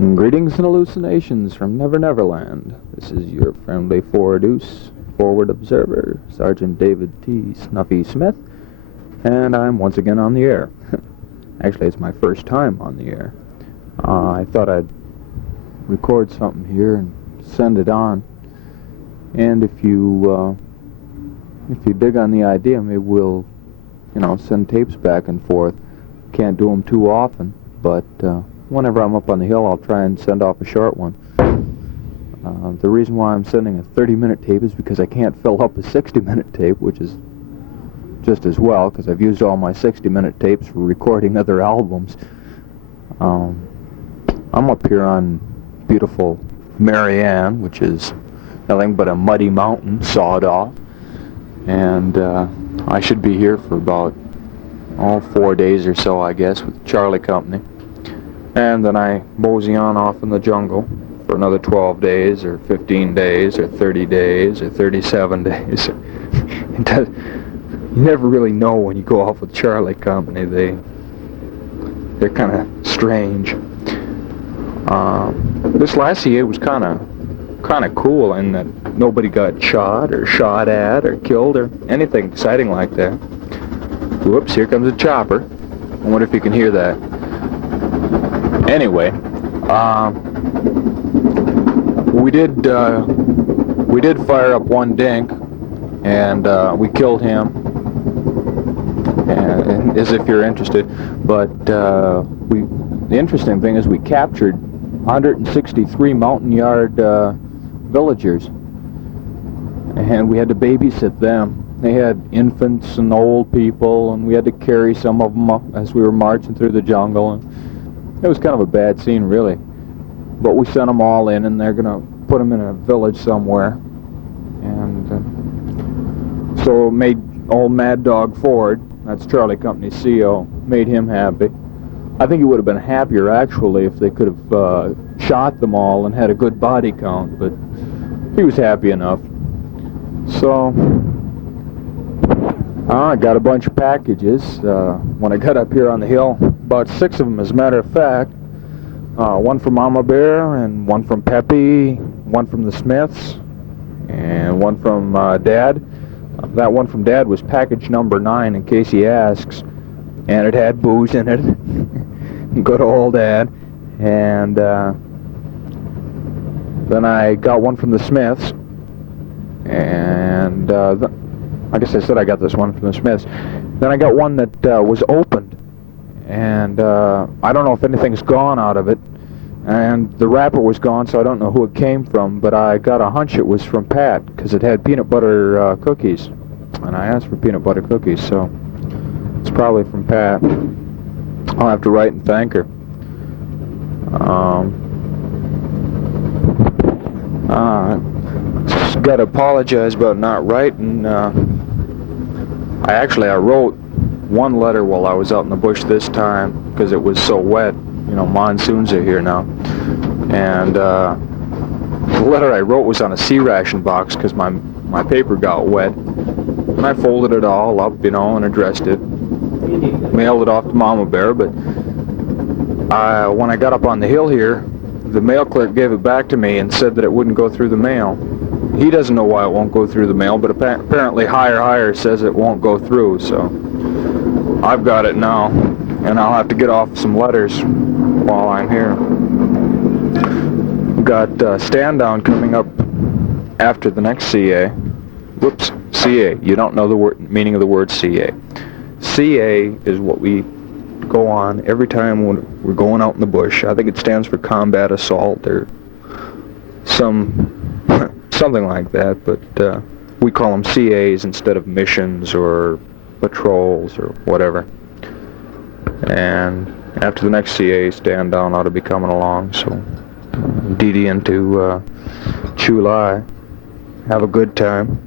Greetings and hallucinations from Never Neverland. This is your friendly forward observer, Sergeant David T. Snuffy Smith, and I'm once again on the air. Actually, it's my first time on the air. I thought I'd record something here and send it on, and if you dig on the idea, maybe we'll, send tapes back and forth. Can't do them too often, but whenever I'm up on the hill, I'll try and send off a short one. The reason why I'm sending a 30-minute tape is because I can't fill up a 60-minute tape, which is just as well, because I've used all my 60-minute tapes for recording other albums. I'm up here on beautiful Marianne, which is nothing but a muddy mountain sawed off, and I should be here for about 4 days or so, I guess, with Charlie Company. And then I mosey on off in the jungle for another 12 days, or 15 days, or 30 days, or 37 days. You never really know when you go off with Charlie Company. They're kind of strange. This last year was kind of cool in that nobody got shot, or shot at, or killed, or anything exciting like that. Whoops, here comes a chopper. I wonder if you can hear that. Anyway, we did fire up one dink, and we killed him, and as if you're interested. But the interesting thing is we captured 163 mountain yard villagers, and we had to babysit them. They had infants and old people, and we had to carry some of them up as we were marching through the jungle. And it was kind of a bad scene, really. But we sent them all in, and they're going to put them in a village somewhere. And so it made old Mad Dog Ford, that's Charlie Company's CO, made him happy. I think he would have been happier, actually, if they could have shot them all and had a good body count, but he was happy enough. So I got a bunch of packages when I got up here on the hill. About 6 of them, as a matter of fact. One from Mama Bear, and one from Peppy, one from the Smiths, and one from Dad. That one from Dad was package number 9, in case he asks, and it had booze in it. Good old Dad. And then I got one from the Smiths, and I guess I said I got this one from the Smiths. Then I got one that was opened, and I don't know if anything's gone out of it, and the wrapper was gone, so I don't know who it came from, but I got a hunch it was from Pat, because it had peanut butter cookies, and I asked for peanut butter cookies, so it's probably from Pat. I'll have to write and thank her. Just got to apologize about not writing. I wrote one letter while I was out in the bush this time because it was so wet. Monsoons are here now. And the letter I wrote was on a C-ration box because my paper got wet. And I folded it all up, and addressed it. Mailed it off to Mama Bear, but when I got up on the hill here, the mail clerk gave it back to me and said that it wouldn't go through the mail. He doesn't know why it won't go through the mail, but apparently Higher says it won't go through, so I've got it now, and I'll have to get off some letters while I'm here. We've got stand down coming up after the next CA. Whoops, CA. You don't know the meaning of the word CA. CA is what we go on every time when we're going out in the bush. I think it stands for combat assault or something like that, but we call them CAs instead of missions or patrols or whatever. And after the next CA, stand down ought to be coming along, so DD into Chulai. Have a good time.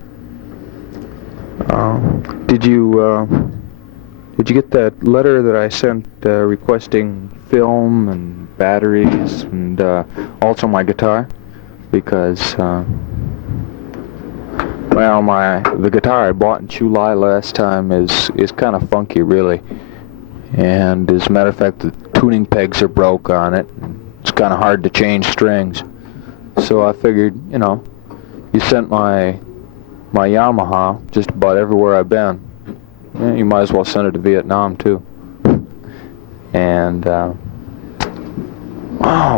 Did you get that letter that I sent requesting film and batteries and also my guitar? Because the guitar I bought in Chulai last time is kind of funky, really. And as a matter of fact, the tuning pegs are broke on it. It's kind of hard to change strings. So I figured, you know, you sent my Yamaha just about everywhere I've been. Yeah, you might as well send it to Vietnam too. And oh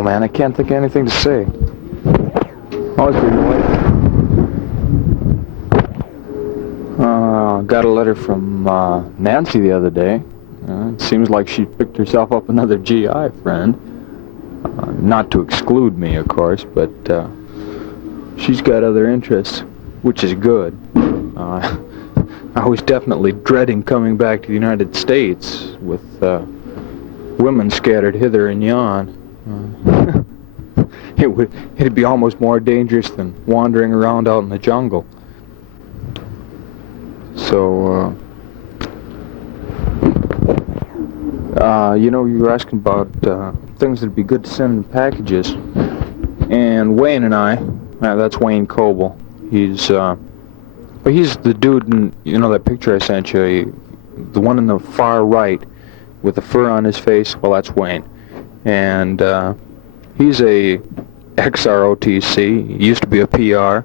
man, I can't think of anything to say. Oh, it's pretty late. Got a letter from Nancy the other day. It seems like she picked herself up another GI friend. Not to exclude me, of course, but she's got other interests, which is good. I was definitely dreading coming back to the United States with women scattered hither and yon. It'd be almost more dangerous than wandering around out in the jungle. So, you know, you were asking about things that'd be good to send in packages. And Wayne and I, that's Wayne Coble. He's the dude in, you know, that picture I sent you, the one in the far right with the fur on his face. Well, that's Wayne. And he's a ex-ROTC. He used to be a PR.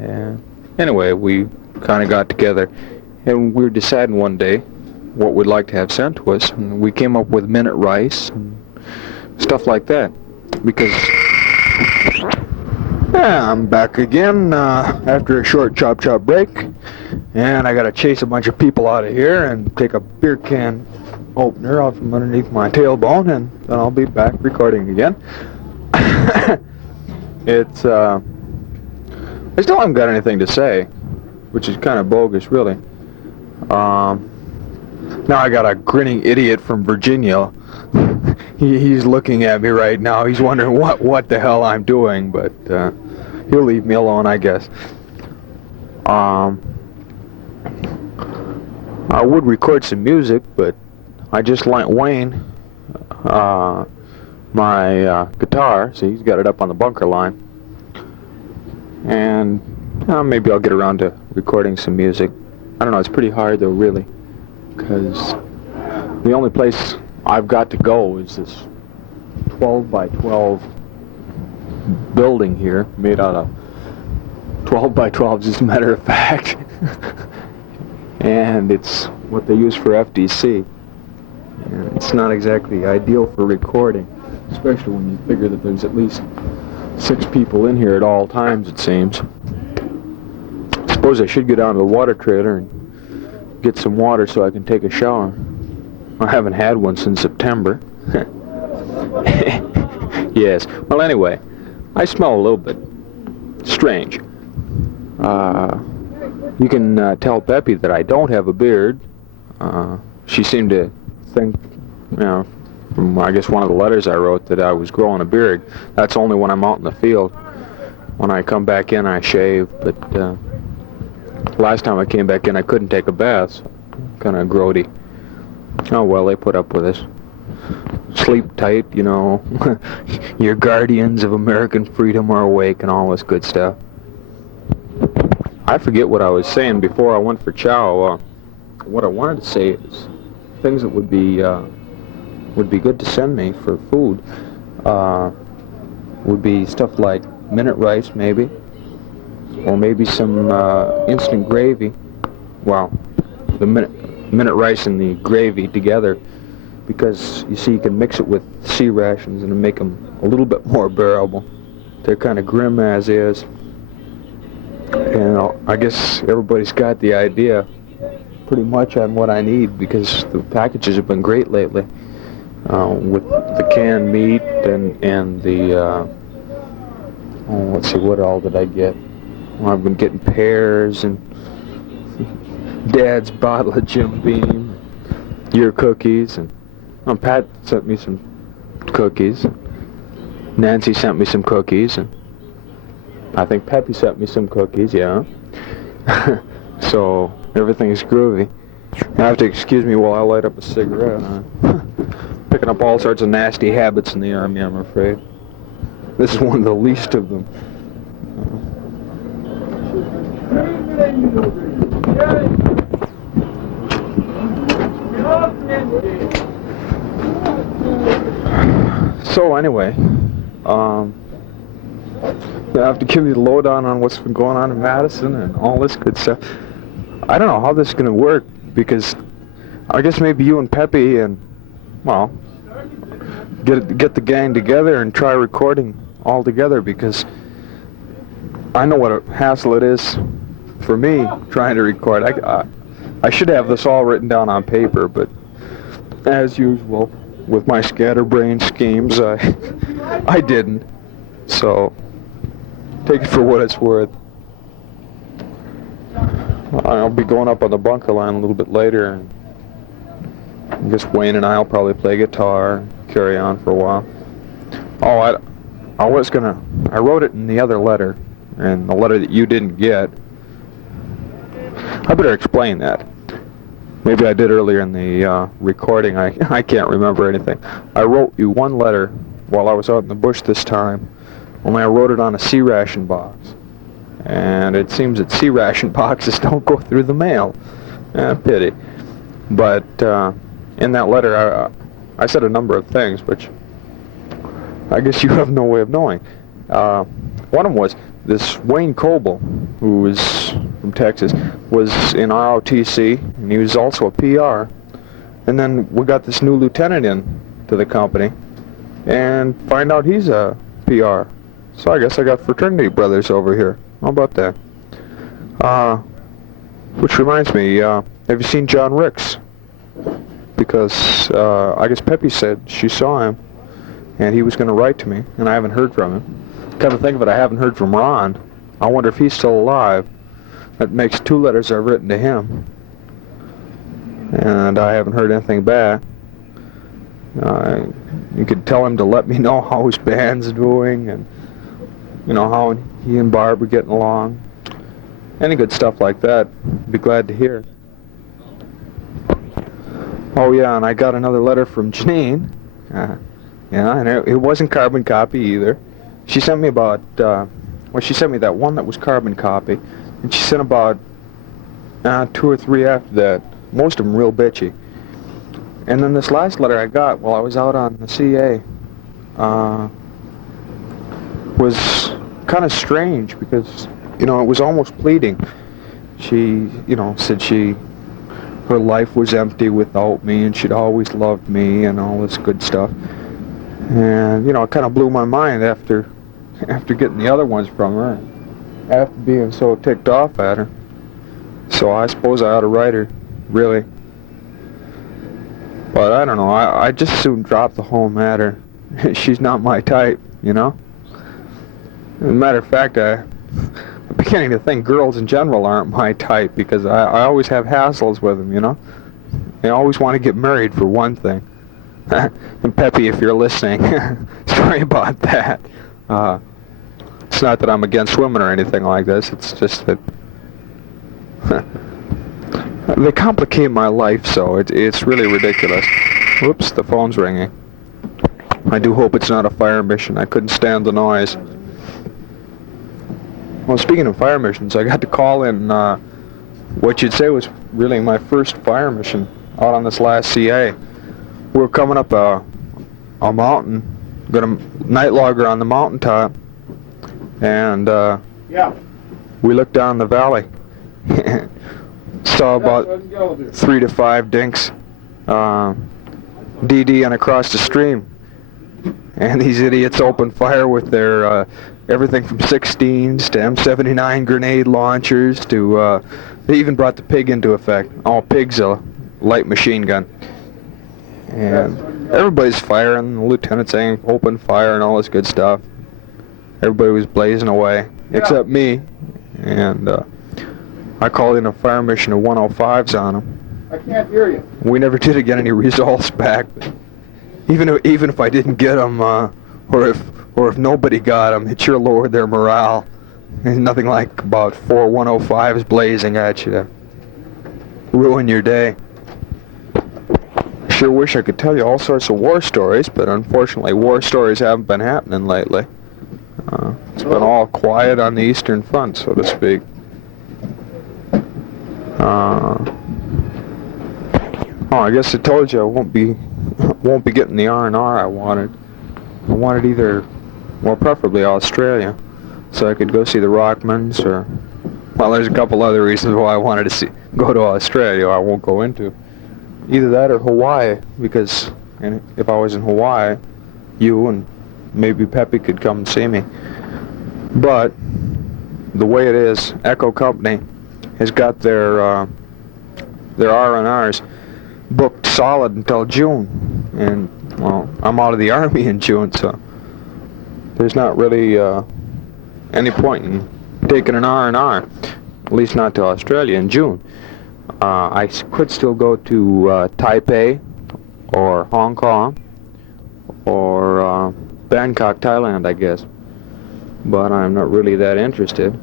And anyway, we kind of got together, and we were deciding one day what we'd like to have sent to us, and we came up with minute rice and stuff like that. Because yeah, I'm back again after a short chop break, and I gotta chase a bunch of people out of here and take a beer can opener out from underneath my tailbone, and then I'll be back recording again. It's I still haven't got anything to say, which is kind of bogus, really. Now I got a grinning idiot from Virginia. He's looking at me right now. He's wondering what the hell I'm doing, but he'll leave me alone, I guess. I would record some music, but I just lent Wayne my guitar. See, he's got it up on the bunker line. And maybe I'll get around to recording some music. I don't know, it's pretty hard though, really, because the only place I've got to go is this 12 by 12 building here, made out of 12 by 12s as a matter of fact. And it's what they use for FDC. And it's not exactly ideal for recording, especially when you figure that there's at least 6 people in here at all times, it seems. I suppose I should get down to the water trailer and get some water so I can take a shower. I haven't had one since September. Yes. Well, anyway, I smell a little bit strange. You can tell Peppy that I don't have a beard. She seemed to think, you know, from I guess one of the letters I wrote, that I was growing a beard. That's only when I'm out in the field. When I come back in, I shave. But last time I came back in, I couldn't take a bath. So kind of grody. Oh well, they put up with us. Sleep tight, you know. Your guardians of American freedom are awake and all this good stuff. I forget what I was saying before I went for chow. What I wanted to say is things that would be good to send me for food. Would be stuff like minute rice, maybe, or maybe some instant gravy. Well, the minute rice and the gravy together, because you see, you can mix it with sea rations and make them a little bit more bearable. They're kind of grim as is. And I guess everybody's got the idea pretty much on what I need, because the packages have been great lately, with the canned meat and the let's see, what all did I get? Well, I've been getting pears and Dad's bottle of Jim Beam, your cookies, and Pat sent me some cookies. Nancy sent me some cookies, and I think Peppy sent me some cookies, yeah. So everything's groovy. You have to excuse me while I light up a cigarette. Picking up all sorts of nasty habits in the Army, I'm afraid. This is one of the least of them. So anyway, I have to give you the lowdown on what's been going on in Madison and all this good stuff. I don't know how this is going to work, because I guess maybe you and Peppy and, well, get the gang together and try recording all together, because I know what a hassle it is for me trying to record. I should have this all written down on paper, but as usual with my scatterbrain schemes, I didn't. So take it for what it's worth. I'll be going up on the bunker line a little bit later, and I guess Wayne and I'll probably play guitar, carry on for a while. Oh, I wrote it in the other letter, and the letter that you didn't get. I better explain that. Maybe I did earlier in the recording. I can't remember anything. I wrote you one letter while I was out in the bush this time, only I wrote it on a C-ration box. And it seems that C-ration boxes don't go through the mail. Pity. But in that letter, I said a number of things, which I guess you have no way of knowing. One of them was this Wayne Coble, who was from Texas, was in ROTC, and he was also a PR. And then we got this new lieutenant in to the company, and find out he's a PR. So I guess I got fraternity brothers over here. How about that? Which reminds me, have you seen John Ricks? Because I guess Peppy said she saw him, and he was going to write to me, and I haven't heard from him. Come to think of it, I haven't heard from Ron. I wonder if he's still alive. That makes 2 letters I've written to him, and I haven't heard anything back. You could tell him to let me know how his band's doing, and you know how he and Barb are getting along. Any good stuff like that, I'd be glad to hear. Oh yeah, and I got another letter from Janine. Yeah, and it wasn't carbon copy either. She sent me about, she sent me that one that was carbon copy, and she sent about 2 or 3 after that, most of them real bitchy. And then this last letter I got while I was out on the CA was kind of strange, because, you know, it was almost pleading. She, you know, said her life was empty without me, and she'd always loved me, and all this good stuff. And, you know, it kind of blew my mind after getting the other ones from her, after being so ticked off at her. So I suppose I ought to write her, really. But I don't know, I just soon drop the whole matter. She's not my type, you know? As a matter of fact, I'm beginning to think girls in general aren't my type, because I always have hassles with them, you know? They always want to get married, for one thing. And Peppy, if you're listening, sorry about that. It's not that I'm against women or anything like this, it's just that they complicate my life, so it's really ridiculous. Whoops, the phone's ringing. I do hope it's not a fire mission. I couldn't stand the noise. Well, speaking of fire missions, I got to call in what you'd say was really my first fire mission out on this last CA. We were coming up a mountain, got a night logger on the mountaintop, and we looked down the valley. Saw about 3 to 5 dinks DD and across the stream, and these idiots opened fire with their everything from 16s to M79 grenade launchers to they even brought the pig into effect. Oh, pig's a light machine gun. And everybody's firing, the lieutenant saying open fire and all this good stuff. Everybody was blazing away, except me. And I called in a fire mission of 105s on them. I can't hear you. We never did get any results back. Even if I didn't get them, or if nobody got them, it sure lowered their morale. There's nothing like about 4 105s blazing at you to ruin your day. Sure wish I could tell you all sorts of war stories, but unfortunately war stories haven't been happening lately. It's been all quiet on the Eastern Front, so to speak. Oh, I guess I told you I won't be won't be getting the R&R I wanted. I wanted either, well, preferably Australia, so I could go see the Rockmans, or, well, there's a couple other reasons why I wanted to go to Australia I won't go into. Either that or Hawaii, because if I was in Hawaii, you and maybe Peppy could come and see me. But the way it is, Echo Company has got their R&Rs booked solid until June, and well, I'm out of the Army in June, so there's not really any point in taking an R&R, at least not to Australia in June. I could still go to Taipei or Hong Kong or Bangkok, Thailand, I guess, but I'm not really that interested.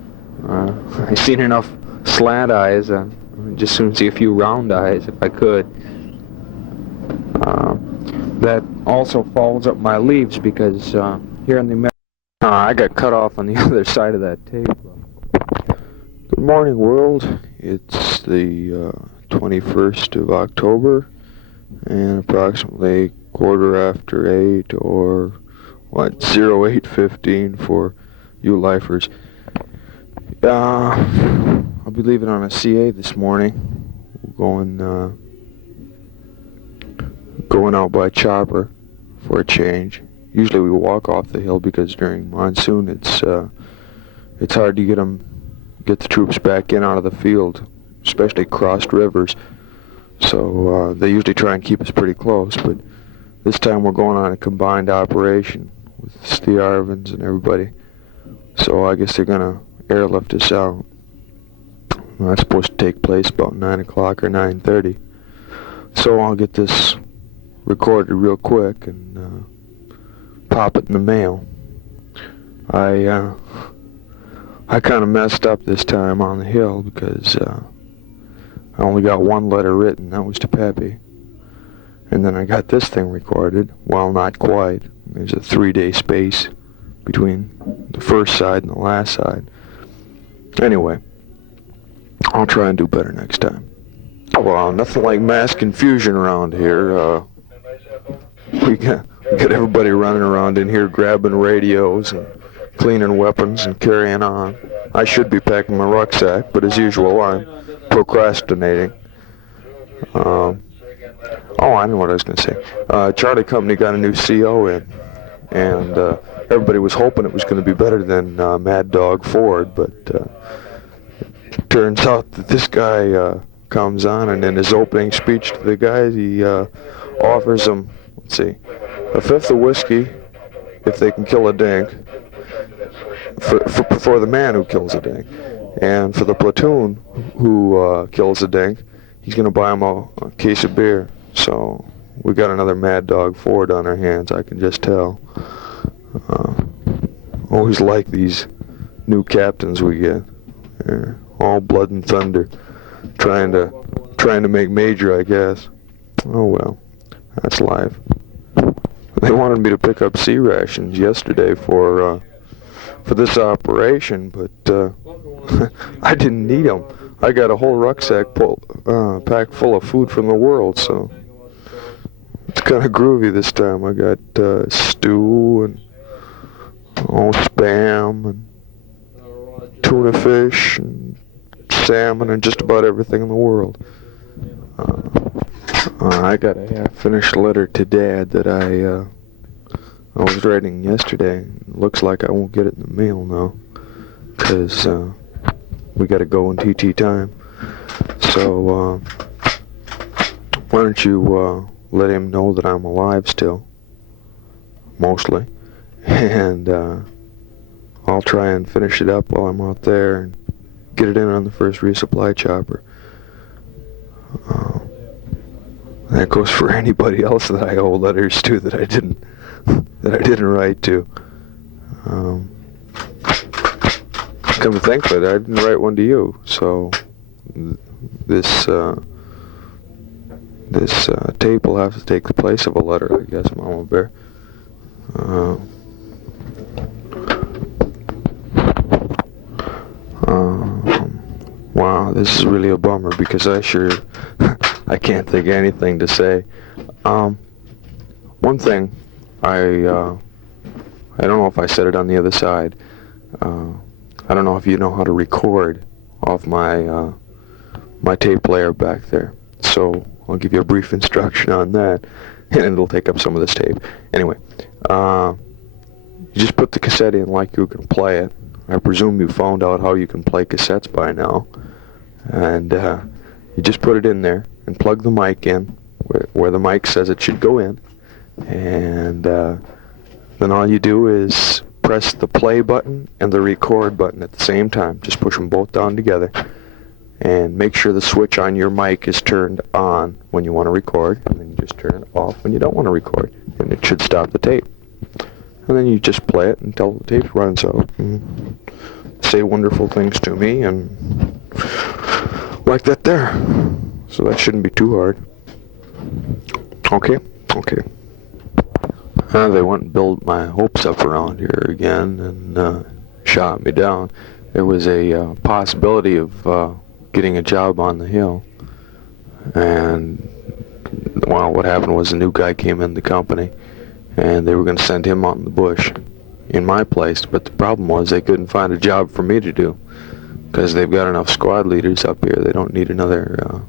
I've seen enough slant eyes. Just soon see a few round eyes if I could. That also follows up my leaves because here in the I got cut off on the other side of that tape. Good morning, world. It's the 21st of October and approximately 8:15 or 08:15 for you lifers. I'll be leaving on a CA this morning, going out by chopper for a change. Usually we walk off the hill because during monsoon it's hard to get the troops back in out of the field, especially crossed rivers. So they usually try and keep us pretty close, but this time we're going on a combined operation with the Arvins and everybody. So I guess they're gonna airlift us out. That's supposed to take place about 9 o'clock or 9:30. So I'll get this recorded real quick and pop it in the mail. I kind of messed up this time on the hill because I only got one letter written. That was to Peppy. And then I got this thing recorded. Well, not quite. There's a 3-day space between the first side and the last side. Anyway, I'll try and do better next time. Well, nothing like mass confusion around here. We got everybody running around in here grabbing radios and cleaning weapons and carrying on. I should be packing my rucksack, but as usual, I'm procrastinating. I know what I was going to say. Charlie Company got a new CO in, and everybody was hoping it was going to be better than Mad Dog Ford, but it turns out that this guy comes on, and in his opening speech to the guys, he offers them, let's see, a fifth of whiskey if they can kill a dink, for the man who kills a dink, and for the platoon who kills a dink, he's going to buy them a case of beer. So we got another Mad Dog Ford on our hands, I can just tell. Always like these new captains we get. They're all blood and thunder, trying to make major, I guess. Oh well, that's life. They wanted me to pick up sea rations yesterday for this operation, but I didn't need them. I got a whole rucksack packed full of food from the world, so it's kind of groovy this time. I got stew and spam and tuna fish and salmon and just about everything in the world. I got a half-finished letter to Dad that I was writing yesterday. It looks like I won't get it in the mail now, because we got to go in TT time. So why don't you let him know that I'm alive still, mostly, and I'll try and finish it up while I'm out there and get it in on the first resupply chopper. That goes for anybody else that I owe letters to that I didn't write to. Come to think of it, I didn't write one to you, so this tape will have to take the place of a letter, I guess, Mama Bear. Wow, this is really a bummer because I can't think of anything to say. One thing, I don't know if I said it on the other side. I don't know if you know how to record off my my tape player back there. So I'll give you a brief instruction on that, and it'll take up some of this tape. Anyway, you just put the cassette in like you can play it. I presume you found out how you can play cassettes by now. And you just put it in there and plug the mic in where the mic says it should go in. And then all you do is press the play button and the record button at the same time. Just push them both down together. And make sure the switch on your mic is turned on when you want to record. And then you just turn it off when you don't want to record. And it should stop the tape. And then you just play it until the tape runs out. And say wonderful things to me and like that there. So that shouldn't be too hard. Okay. They went and built my hopes up around here again and shot me down. There was a possibility of getting a job on the hill. And, well, what happened was a new guy came in the company, and they were going to send him out in the bush in my place. But the problem was they couldn't find a job for me to do, because they've got enough squad leaders up here. They don't need another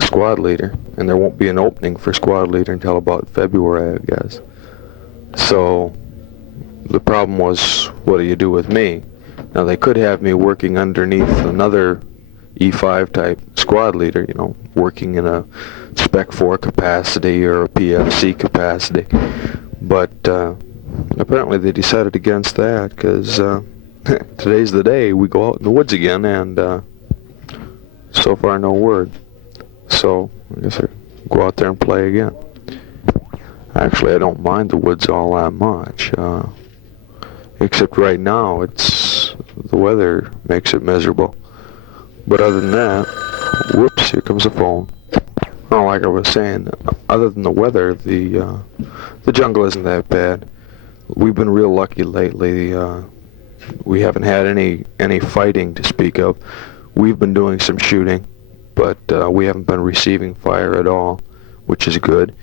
squad leader, and there won't be an opening for squad leader until about February, I guess. So the problem was, what do you do with me? Now, they could have me working underneath another E5 type squad leader, you know, working in a Spec 4 capacity or a PFC capacity. But apparently they decided against that, because today's the day we go out in the woods again, and so far no word. So I guess I go out there and play again. Actually, I don't mind the woods all that much, except right now the weather makes it miserable. But other than that, whoops, here comes the phone. Oh, like I was saying, other than the weather, the jungle isn't that bad. We've been real lucky lately. We haven't had any fighting to speak of. We've been doing some shooting, but we haven't been receiving fire at all, which is good.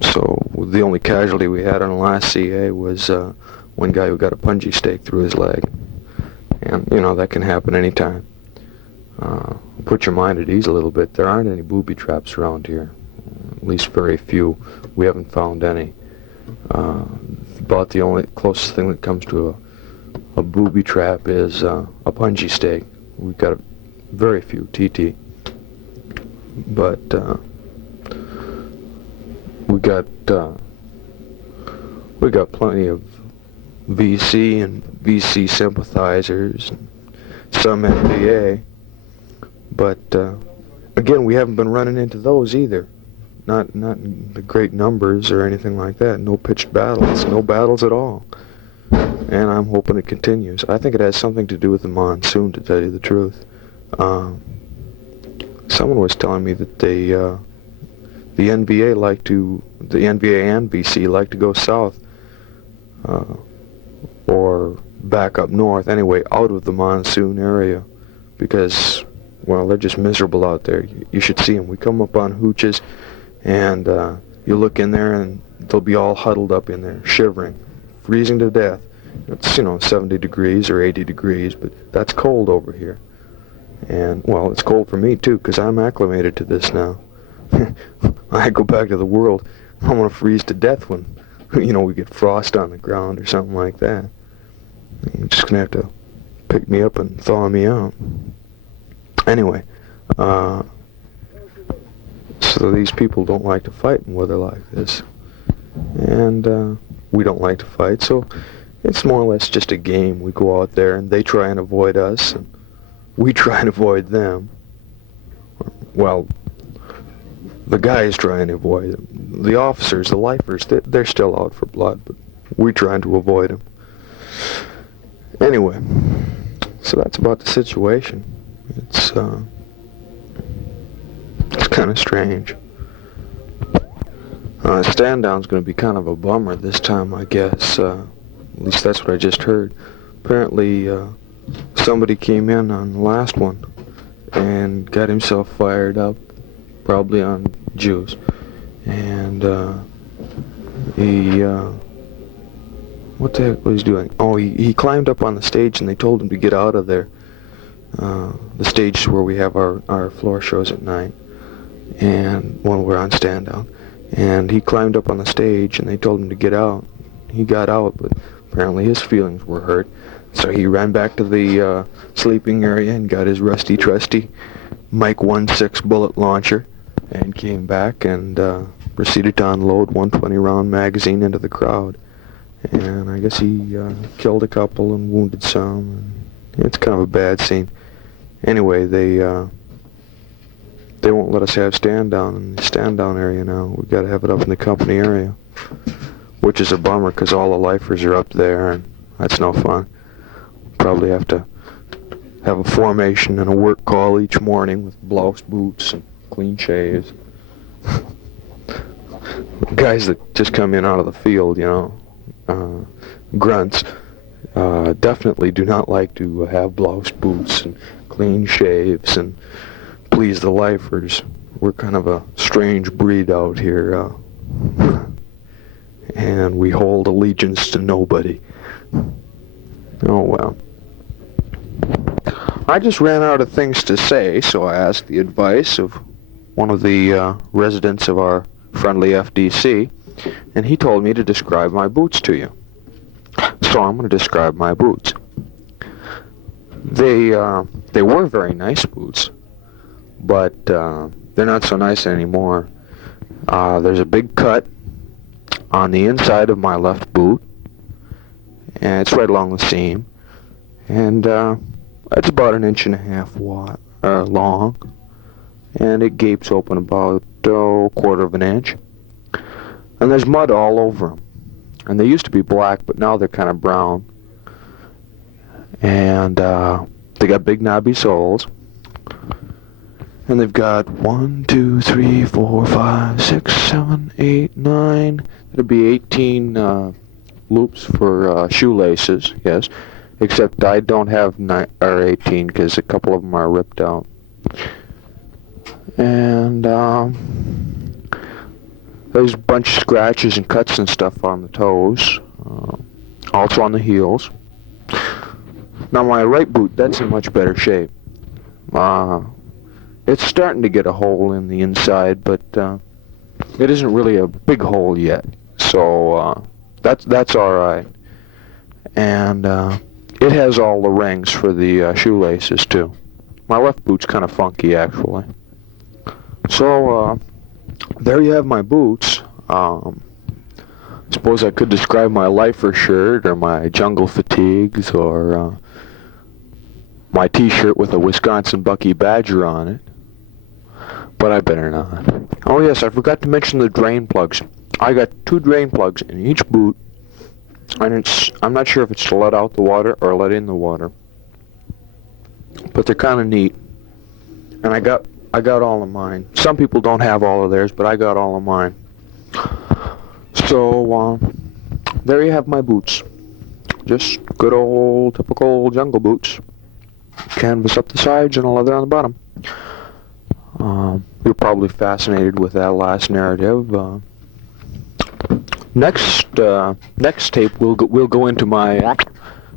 So the only casualty we had on the last CA was one guy who got a punji stake through his leg. And, you know, that can happen anytime. Put your mind at ease a little bit. There aren't any booby traps around here. At least very few. We haven't found any. About the only closest thing that comes to a booby trap is a punji stake. We've got very few TT. But we got plenty of VC and VC sympathizers, and some NBA, but again, we haven't been running into those either. Not in the great numbers or anything like that. No pitched battles, no battles at all. And I'm hoping it continues. I think it has something to do with the monsoon, to tell you the truth. Someone was telling me that the NBA and VC like to go south. Or back up north, anyway, out of the monsoon area, because, well, they're just miserable out there. You should see them. We come up on Hooches, and you look in there, and they'll be all huddled up in there, shivering, freezing to death. It's, 70 degrees or 80 degrees, but that's cold over here. And, well, it's cold for me, too, because I'm acclimated to this now. I go back to the world, I'm going to freeze to death when we get frost on the ground or something like that. You're just going to have to pick me up and thaw me out. Anyway, so these people don't like to fight in weather like this. And we don't like to fight, so it's more or less just a game. We go out there and they try and avoid us, and we try and avoid them. Well, the guys trying to avoid them. The officers, the lifers, they're still out for blood, but we're trying to avoid them. Anyway, so that's about the situation. It's kind of strange. Stand down's going to be kind of a bummer this time, I guess. At least that's what I just heard. Apparently, somebody came in on the last one and got himself fired up, probably on juice, and he, what the heck was he doing? Oh, he climbed up on the stage, and they told him to get out of there. The stage where we have our floor shows at night, and when we're on stand down. And he climbed up on the stage, and they told him to get out. He got out, but apparently his feelings were hurt. So he ran back to the sleeping area and got his rusty trusty Mike 1.6 bullet launcher, and came back and proceeded to unload 120 round magazine into the crowd. And I guess he killed a couple and wounded some. And it's kind of a bad scene. Anyway, they won't let us have stand down in the stand down area now. We've got to have it up in the company area, which is a bummer because all the lifers are up there, and that's no fun. Probably have to have a formation and a work call each morning with blouse, boots, and clean shaves. Guys that just come in out of the field, you know, grunts, definitely do not like to have blouse, boots, and clean shaves and please the lifers. We're kind of a strange breed out here, and we hold allegiance to nobody. Oh well. I just ran out of things to say, so I asked the advice of one of the residents of our friendly FDC, and he told me to describe my boots to you. So I'm going to describe my boots. They were very nice boots, but they're not so nice anymore. There's a big cut on the inside of my left boot, and it's right along the seam, and it's about 1.5 inches long, and it gapes open about a quarter of an inch, and there's mud all over them. And they used to be black, but now they're kind of brown. And they got big knobby soles. And they've got 1, 2, 3, 4, 5, 6, 7, 8, 9. That'd be 18 loops for shoelaces, yes. Except I don't have 18 because a couple of them are ripped out. And there's a bunch of scratches and cuts and stuff on the toes, also on the heels. Now my right boot, that's in much better shape. It's starting to get a hole in the inside, but it isn't really a big hole yet, so that's all right. And it has all the rings for the shoelaces too. My left boot's kind of funky actually. So there you have my boots. Suppose I could describe my lifer shirt or my jungle fatigues or my t-shirt with a Wisconsin Bucky Badger on it. But I better not. Oh yes, I forgot to mention the drain plugs. I got 2 drain plugs in each boot, and I'm not sure if it's to let out the water or let in the water. But they're kind of neat. And I got all of mine. Some people don't have all of theirs, but I got all of mine. So, there you have my boots. Just good old, typical jungle boots. Canvas up the sides and a leather on the bottom. You're probably fascinated with that last narrative. Next tape, we'll go into my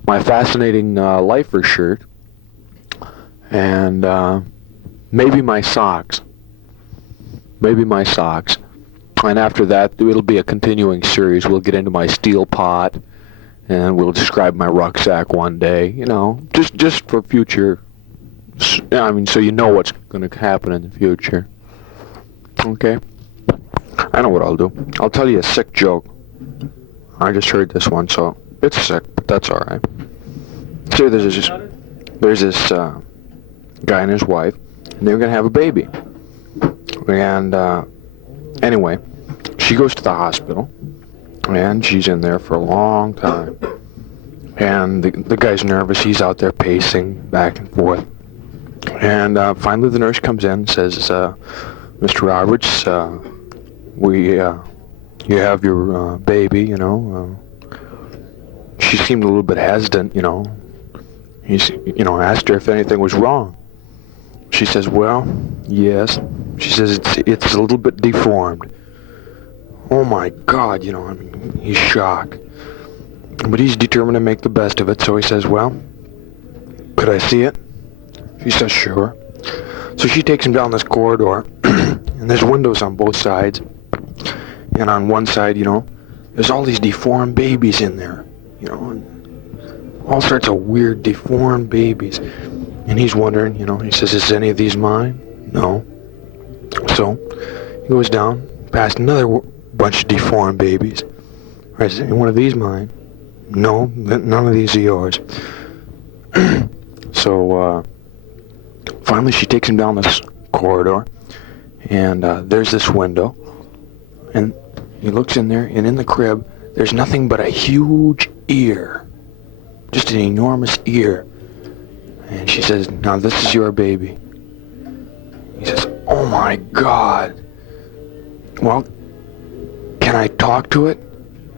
fascinating lifer shirt. And, maybe my socks. And after that, it'll be a continuing series. We'll get into my steel pot, and we'll describe my rucksack one day. You know, just for future. I mean, so you know what's going to happen in the future. Okay? I know what I'll do. I'll tell you a sick joke. I just heard this one, so it's sick, but that's all right. So there's this guy and his wife, and they're going to have a baby. And anyway, she goes to the hospital, and she's in there for a long time. And the guy's nervous. He's out there pacing back and forth. And finally the nurse comes in and says, Mr. Roberts, you have your baby, you know. She seemed a little bit hesitant, you know. He's, you know, asked her if anything was wrong. She says, well, yes. She says, it's a little bit deformed. oh my God, you know, I mean, he's shocked. But he's determined to make the best of it, so he says, well, could I see it? She says, sure. So she takes him down this corridor, and there's windows on both sides. And on one side, you know, there's all these deformed babies in there, you know, and all sorts of weird deformed babies. And he's wondering, you know, he says, is any of these mine? No. So he goes down, past another bunch of deformed babies. Right, is any one of these mine? No, none of these are yours. So finally she takes him down this corridor, and there's this window, and he looks in there, and in the crib there's nothing but a huge ear, just an enormous ear. And she says, now this is your baby. He says, oh my God. Well, can I talk to it?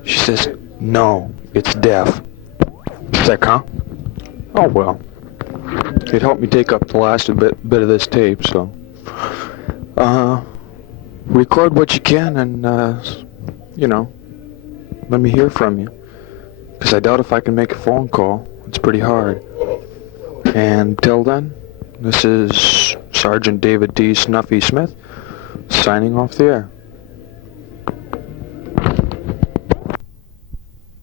She says, no, it's deaf. She's like, huh? Oh well. It helped me take up the last bit of this tape, so record what you can, and you know, let me hear from you, because I doubt if I can make a phone call. It's pretty hard. And till then, this is Sergeant David T. Snuffy Smith signing off the air.